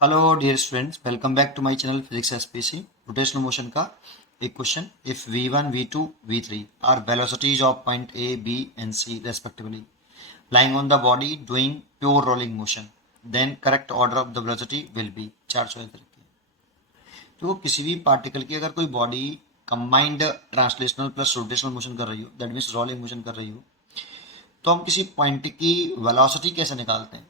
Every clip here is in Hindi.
Hello dear students, welcome back to my channel physics SPC. Rotational motion का एक question. If v1 v2 v3 are velocities of point A B and C respectively lying on the body doing pure rolling motion, then correct order of the velocity will be. चार चॉइस रखी है। तो किसी भी पार्टिकल की अगर कोई body combined translational plus rotational motion कर रही हो, दैट मीन्स रोलिंग मोशन कर रही हो, तो हम किसी पॉइंट की वेलोसिटी कैसे निकालते हैं,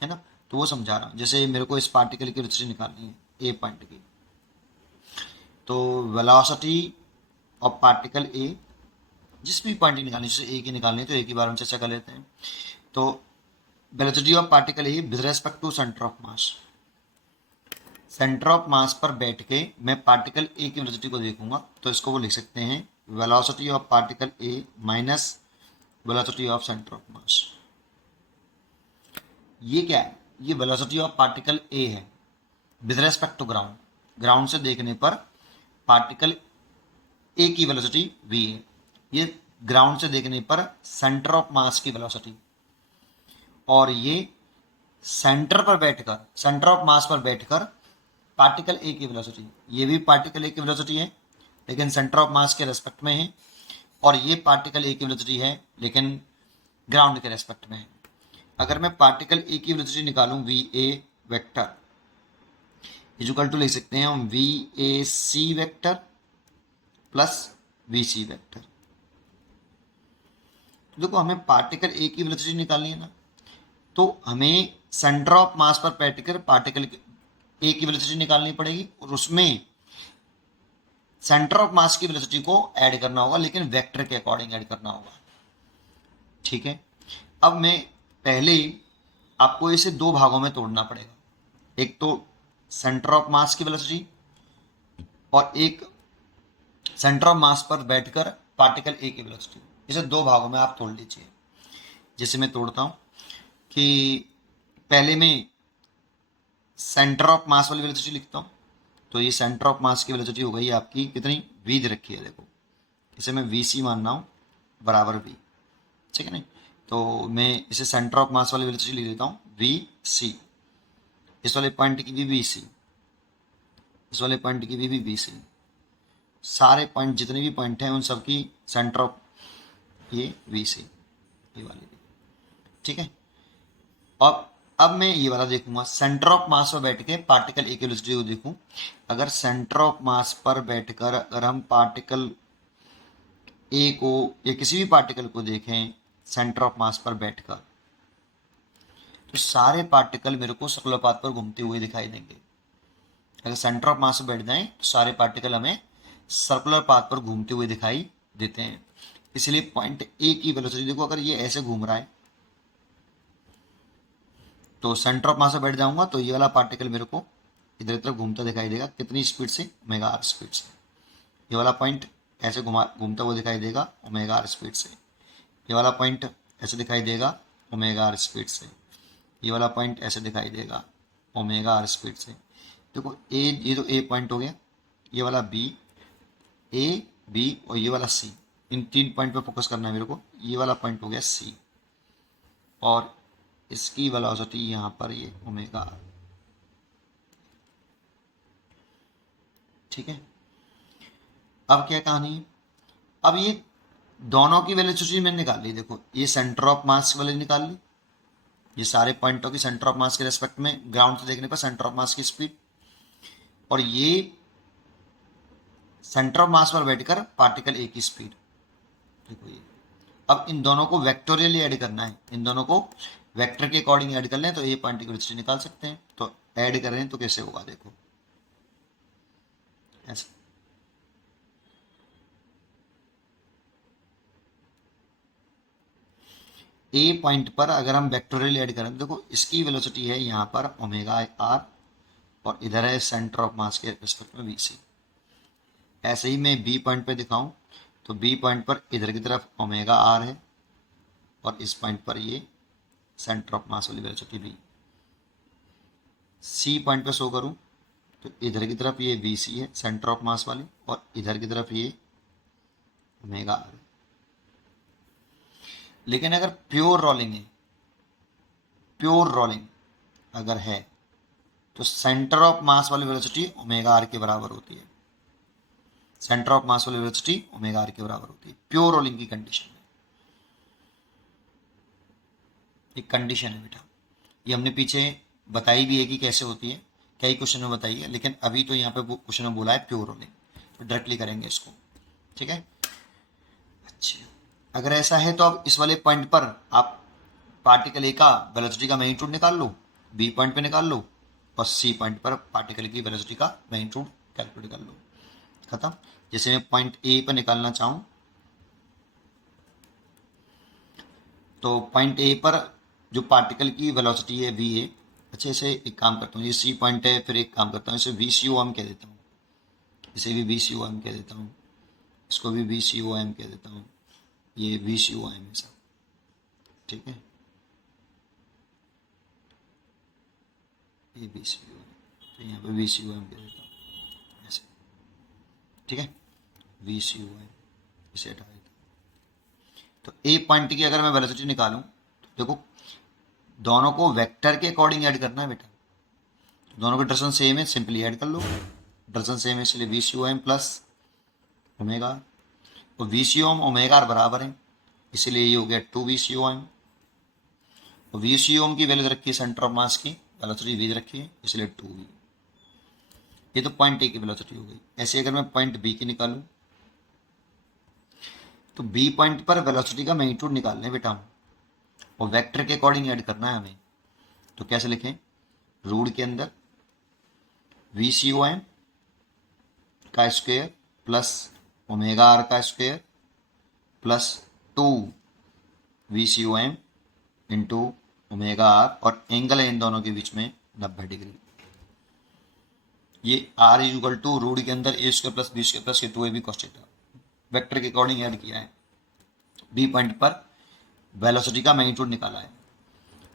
है ना। तो वो समझा रहा हूँ। जैसे मेरे को इस पार्टिकल की वेलोसिटी निकालनी है ए पॉइंट की, तो वेलोसिटी ऑफ पार्टिकल ए, जिस भी पॉइंट की निकालनी है, जैसे ए की निकालनी है तो ए के बारे में चर्चा कर लेते हैं। तो velocity of particle A with respect to centre of mass, centre of mass पर बैठ के मैं पार्टिकल ए की वेलोसिटी को देखूंगा, तो इसको वो लिख सकते हैं velocity of particle A minus velocity of centre of mass. ये क्या है? ये वेलोसिटी ऑफ पार्टिकल ए है with respect to ground. Ground से देखने पर पार्टिकल ए की वेलोसिटी वी है। ये ग्राउंड से देखने पर सेंटर ऑफ मास की वेलोसिटी, और ये सेंटर पर बैठकर, सेंटर ऑफ मास पर बैठकर पार्टिकल ए की वेलोसिटी। ये भी पार्टिकल ए की वेलोसिटी है लेकिन सेंटर ऑफ मास के रेस्पेक्ट में है, और ये पार्टिकल ए की वेलोसिटी है लेकिन ग्राउंड के रेस्पेक्ट में है। अगर मैं पार्टिकल ए की वेलोसिटी निकालूं V A vector equal to लिख सकते हैं हम V A C vector plus V C vector. तो देखो, हमें पार्टिकल ए की वेलोसिटी निकालनी है ना, तो हमें सेंटर ऑफ मास पर बैठकर पार्टिकल ए की वेलोसिटी निकालनी पड़ेगी, और उसमें सेंटर ऑफ मास की वेलोसिटी को ऐड करना होगा, लेकिन वेक्टर के अकॉर्डिंग ऐड करना होगा। ठीक है। अब मैं पहले आपको इसे दो भागों में तोड़ना पड़ेगा। एक तो सेंटर ऑफ मास की वेलोसिटी, और एक सेंटर ऑफ मास पर बैठकर पार्टिकल ए की वेलोसिटी। इसे दो भागों में आप तोड़ लीजिए। जैसे मैं तोड़ता हूं कि पहले मैं सेंटर ऑफ मास वाली वेलोसिटी लिखता हूं, तो ये सेंटर ऑफ मास की वेलोसिटी हो गई आपकी कितनी, वी दे रखी है, देखो इसे मैं वी सी मान रहा हूं बराबर वी। ठीक है नहीं, तो मैं इसे सेंटर ऑफ मास वाली वेलोसिटी लिख देता हूं वी सी। इस वाले पॉइंट की भी वी सी, इस वाले पॉइंट की भी वी सी। सारे पॉइंट, जितने भी पॉइंट हैं उन सब की सेंटर ऑफ ये वी सी, ये वाली। ठीक है। अब मैं ये वाला देखूंगा, सेंटर ऑफ मास पर बैठ के पार्टिकल ए की वेलोसिटी को देखूं। अगर सेंटर ऑफ मास पर बैठकर अगर हम पार्टिकल ए को या किसी भी पार्टिकल को देखें सेंटर ऑफ मास पर बैठकर, तो सारे पार्टिकल मेरे को सर्कुलर पाथ पर घूमते हुए दिखाई देंगे। अगर सेंटर ऑफ मास पर बैठ जाएं तो सारे पार्टिकल हमें सर्कुलर पाथ पर घूमते हुए दिखाई देते हैं। इसलिए पॉइंट ए की वेलोसिटी देखो, अगर ये ऐसे घूम रहा है तो सेंटर ऑफ मास पे बैठ जाऊंगा तो ये वाला पार्टिकल मेरे को इधर तरफ घूमता दिखाई देगा। कितनी स्पीड से? ओमेगा आर स्पीड से। ये वाला पॉइंट ऐसे घूमता हुआ दिखाई देगा ओमेगा आर स्पीड से। ये वाला पॉइंट ऐसे दिखाई देगा ओमेगा आर स्पीड से। ये वाला पॉइंट ऐसे दिखाई देगा ओमेगा आर स्पीड से। देखो ए, ये तो ए पॉइंट हो गया, ये वाला बी, ए बी और ये वाला सी। इन तीन पॉइंट पे फोकस करना है मेरे को। ये वाला पॉइंट हो गया सी, और इसकी वेलोसिटी यहाँ पर ये ओमेगा आर। ठीक है। अब क्या कहानी है? अब ये दोनों की वेलोसिटी मैंने निकाल ली। देखो, ये सेंटर ऑफ मास वाले निकाल ली, ये सारे पॉइंटों की सेंटर ऑफ मास के रेस्पेक्ट में ग्राउंड से देखने पर सेंटर ऑफ मास की स्पीड, और ये सेंटर ऑफ मास पर बैठकर पार्टिकल ए की स्पीड। देखो ये, अब इन दोनों को वेक्टोरियली ऐड करना है। इन दोनों को वेक्टर के अकॉर्डिंग ऐड कर लें तो ए पॉइंट की वेलोसिटी निकाल सकते हैं। तो ऐड कर रहे हैं तो कैसे होगा, देखो ऐसे। ए पॉइंट पर अगर हम वेक्टोरियल ऐड करें तो देखो, इसकी वेलोसिटी है यहाँ पर ओमेगा आर, और इधर है सेंटर ऑफ मास के रिस्पेक्ट में वी सी। ऐसे ही मैं बी पॉइंट पे दिखाऊं तो बी पॉइंट पर इधर की तरफ ओमेगा आर है, और इस पॉइंट पर ये सेंटर ऑफ मास वाली वेलोसिटी वी। सी पॉइंट पे शो करूं तो इधर की तरफ ये वी सी है सेंटर ऑफ मास वाली, और इधर की तरफ ये ओमेगा आर है। लेकिन अगर प्योर रोलिंग है, प्योर रोलिंग अगर है, तो सेंटर ऑफ मास वाली वेलोसिटी ओमेगा आर के बराबर होती है, सेंटर ऑफ मास वाली वेलोसिटी ओमेगा आर के बराबर होती है प्योर रोलिंग की कंडीशन में। एक कंडीशन है बेटा, ये हमने पीछे बताई भी है कि कैसे होती है, कई क्वेश्चन में बताई है, लेकिन अभी तो यहाँ पे क्वेश्चन में बोला है प्योर रोलिंग, तो डायरेक्टली करेंगे इसको। ठीक है, अच्छा अगर ऐसा है तो अब इस वाले पॉइंट पर आप पार्टिकल ए का वेलोसिटी का मैग्नीट्यूड निकाल लो, बी पॉइंट पे निकाल लो, और सी पॉइंट पर पार्टिकल की वेलोसिटी का मैग्नीट्यूड कैलकुलेट कर लो, खत्म। जैसे मैं पॉइंट ए पर निकालना चाहूँ तो पॉइंट ए पर जो पार्टिकल की वेलोसिटी है वी ए, अच्छा इसे एक काम करता हूँ, ये सी पॉइंट है, फिर एक काम करता हूँ इसे वी सी ओ एम कह देता हूँ, इसे भी वी सी ओ एम कह देता हूँ, इसको भी वी सी ओ एम कह देता हूँ, ये वी सी ओ एम है सब। ठीक है, ये वी सी ओ एम, तो यहाँ पे वी सी ओ एम कह देता हूँ ऐसे। ठीक है, वी सी ओ एम, इसे हटा देता हूँ। तो ए पॉइंट की अगर मैं वेलोसिटी निकालूँ तो देखो दोनों को वेक्टर के अकॉर्डिंग ऐड करना है बेटा, तो दोनों के डायरेक्शन सेम है, सिंपली ऐड कर लो, डायरेक्शन सेम है इसलिए V C O M plus omega, और V C O M omega R बराबर है, इसलिए ये हो गया 2 वी सी ओ एम, और वी सी ओ एम की वैल्यू रखी है सेंटर ऑफ मास की वेलोसिटी वी रखी है इसलिए 2v। ये तो पॉइंट ए की वेलोसिटी हो गई। ऐसे अगर मैं पॉइंट बी की निकालूं तो बी पॉइंट पर वेलोसिटी का मैग्नीट्यूड निकालना है बेटा हम, और वेक्टर के अकॉर्डिंग ऐड करना है हमें। तो कैसे लिखें, रूट के अंदर वी सी ओ एम का स्क्वायर प्लस ओमेगा आर का square plus 2 V C O M into omega R, और एंगल है इन दोनों के बीच में 90 डिग्री। ये R is equal to root के अंदर A square plus B square plus 2ab cos theta, vector के अकॉर्डिंग ऐड किया है। बी पॉइंट पर वेलोसिटी का मैग्नीट्यूड निकाला है,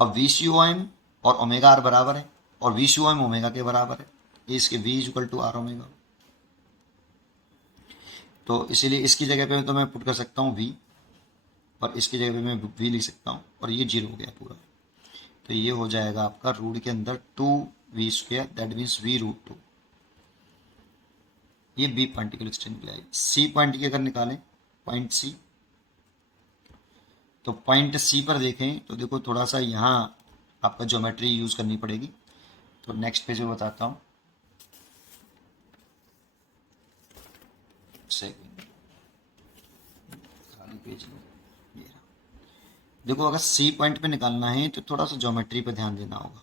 और वी सी ओ एम और ओमेगा आर बराबर है, और V C O M omega के बराबर है, इसके V is equal to R omega. तो इसीलिए इसकी जगह पे तो मैं पुट कर सकता हूँ वी, और इसकी जगह पे मैं वी लिख सकता हूँ, और ये जीरो हो गया पूरा। तो ये हो जाएगा आपका रूट के अंदर 2v square, that means v root 2। ये बी पॉइंट की लिस्ट निकल आएगी। सी पॉइंट की अगर निकालें, पॉइंट सी, तो पॉइंट सी पर देखें तो देखो थोड़ा सा यहाँ आपका ज्योमेट्री यूज करनी पड़ेगी, तो नेक्स्ट पेज में बताता हूँ। सेकंड खाली पेज में ये रहा। देखो अगर सी पॉइंट पे निकालना है तो थोड़ा सा ज्योमेट्री पे ध्यान देना होगा,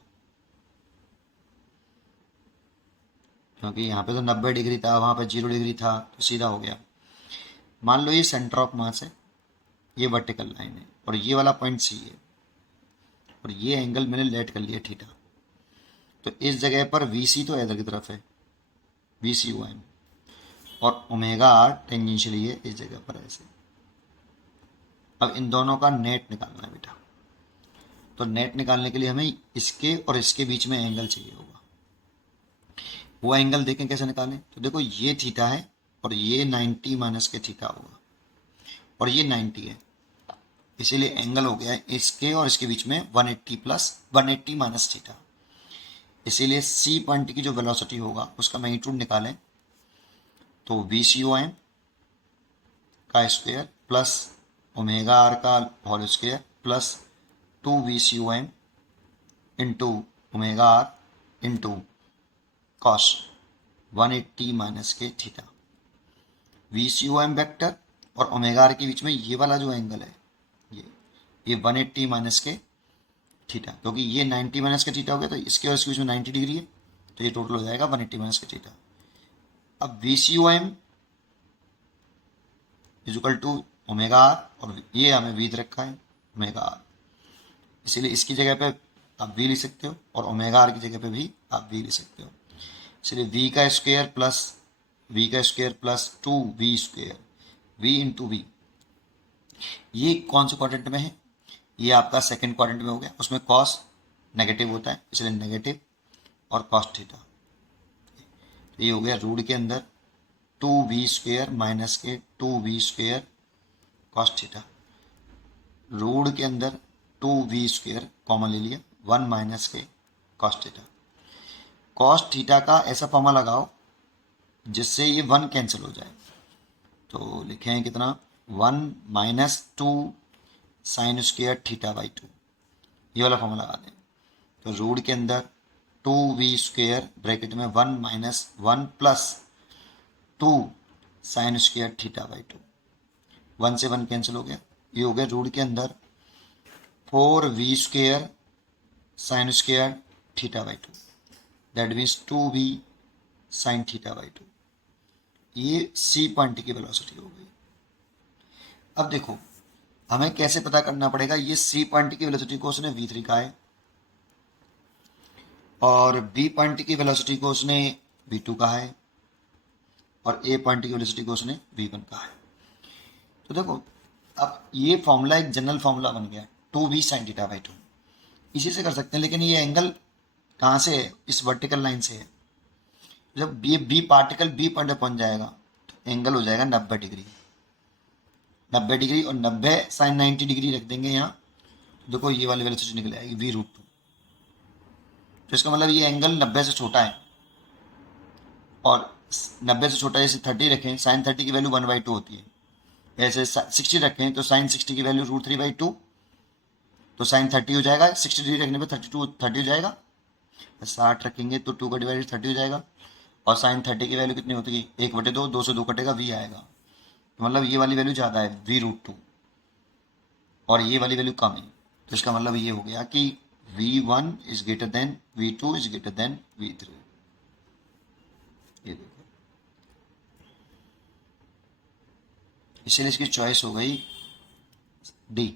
क्योंकि यहाँ पे तो 90 डिग्री था, वहाँ पे 0 डिग्री था, तो सीधा हो गया। मान लो ये सेंटर ऑफ मास है, ये वर्टिकल लाइन है, और ये वाला पॉइंट सी है, और ये एंगल मैंने लेट कर लिया थीटा। तो इस जगह पर वी सी तो इधर की तरफ है, वी सी ओ एम, और ओमेगा आर टेंजेंशियली है इस जगह पर ऐसे। अब इन दोनों का नेट निकालना है बेटा, तो नेट निकालने के लिए हमें इसके और इसके बीच में एंगल चाहिए होगा। वो एंगल देखें कैसे निकालें, तो देखो ये थीटा है, और ये 90 माइनस के थीटा होगा, और ये 90 है, इसीलिए एंगल हो गया है इसके और इसके बीच में 180 प्लस 180 माइनस थीटा। इसीलिए सी पॉइंट की जो वेलोसिटी होगा उसका मैग्नीट्यूड निकालें, तो वी सी ओ एम का स्क्वायर प्लस ओमेगा आर का whole square plus 2 V C O M into omega R into cos 180 minus के theta. V C O M vector और ओमेगा आर के बीच में ये वाला जो एंगल है ये 180 माइनस के थीटा, क्योंकि ये 90 माइनस का थीटा हो गया, तो इसके और इसके बीच में 90 डिग्री है, तो ये टोटल हो जाएगा 180 माइनस का थीटा। अब V C O M equal to omega R, और ये हमें वी दे रखा है ओमेगा आर, इसीलिए इसकी जगह पे आप वी लिख सकते हो, और ओमेगा आर की जगह पे भी आप वी लिख सकते हो। इसलिए वी का square plus 2 V square, V into V, ये कौन से क्वाड्रेंट में है, ये आपका सेकंड क्वाड्रेंट में हो गया, उसमें कॉस नेगेटिव होता है इसलिए नेगेटिव और कॉस थीटा। तो ये हो गया रूट के अंदर 2v स्क्वायर माइनस के 2v square cos theta, root के अंदर 2v स्क्वायर कॉमन ले लिया 1 माइनस के कॉस थीटा। कॉस थीटा का ऐसा फॉर्मूला लगाओ जिससे ये 1 कैंसिल हो जाए। तो लिखें कितना, 1 minus 2 sine square theta by 2, ये वाला फॉर्मूला लगा दें। तो रूट के अंदर 2v स्क्वायर ब्रैकेट में 1 minus 1 plus 2 sine square theta by 2, 1 से 1 कैंसिल हो गया। ये हो गया रूट के अंदर 4v square sine square theta by 2, that means 2v sine theta by 2। ये सी पॉइंट की वेलोसिटी हो गई। अब देखो हमें कैसे पता करना पड़ेगा, ये सी पॉइंट की वेलोसिटी को उसने v3 कहा है और बी पॉइंट की वेलोसिटी को उसने v2 कहा है और ए पॉइंट की वेलोसिटी को उसने v1 कहा है। तो देखो अब ये फॉर्मूला एक जनरल फॉर्मूला बन गया 2v साइन थीटा बाई 2, इसी से कर सकते हैं। लेकिन ये एंगल कहाँ से है, इस वर्टिकल लाइन से है। जब ये बी पार्टिकल बी पॉइंट पर पहुंच जाएगा तो एंगल हो जाएगा 90 डिग्री, 90 डिग्री और 90 साइन 90 डिग्री रख देंगे यहाँ। देखो ये वाली वेलोसिटी निकल आएगी v रूट 2। तो इसका मतलब ये एंगल 90 से छोटा है और 90 से छोटा जैसे 30 रखें, साइन 30 की वैल्यू 1/2 होती है। ऐसे 60 रखें तो साइन 60 की वैल्यू रूट 3/2, तो साइन 30 हो जाएगा। 60 डिग्री रखने पे 30 हो जाएगा। 60 रखेंगे तो 2 का डिवाइडेड 30 हो जाएगा और साइन 30 की वैल्यू कितनी होती है 1/2, 2 से 2 कटेगा v आएगा। तो मतलब ये वाली वैल्यू ज़्यादा है v रूट 2 और ये वाली वैल्यू कम है। तो इसका मतलब ये हो गया कि v1 is greater than v2 is greater than v3। ये देखो इसलिए इसकी चॉइस हो गई D.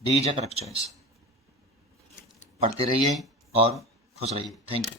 D is a correct choice. पढ़ते रहिए और खुश रहिए। Thank you.